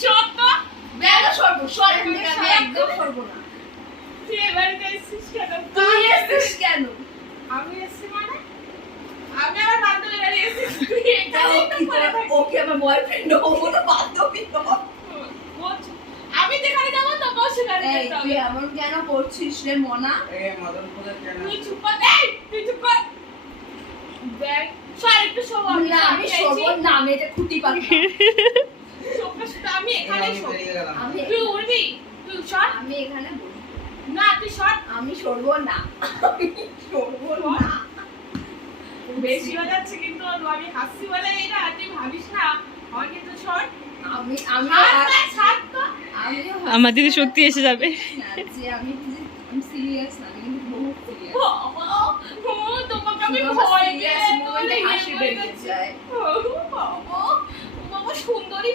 শত বেলা একদম সরব না। তুই এবার গেছিস কেন? তুই এসেছিস কেন? আমি এসেছি মানে আমি আমার বান্ধবী বাড়ি এসেছি, তুই এখানে ওকে আমার বয়ফ্রেন্ড ও তো বান্ধবী তো। আমি যেখানে যাবো তো বসে গাড়ি এই তুই এমন কেন করছিস রে মনা? তুই চুপ কর, এই তুই চুপ কর। দেখ সর একটু শোভ, না আমি সরব না, আমি এটা খুঁটি পাবো। আমি এখানে শোভ, আমি তুই উঠবি, তুই সর। আমি এখানে বসবো। না তুই সর, আমি সরব না, আমি সরব না। বেশি হয়ে যাচ্ছে কিন্তু। আমি হাসি বলে এটা তুই ভাবিস না আমার কিন্তু সর। আমি আমি ছাড় তো। আমিও আমার দিদি সত্যি এসে যাবে। না যে আমি সিরিয়াস না, আমি কিন্তু বহুত সিরিয়াস। বাবা, ও তোমাকে আমি ভয় পেয়ে হাসি বেরিয়ে যায়। বাবা, বাবা সুন্দরী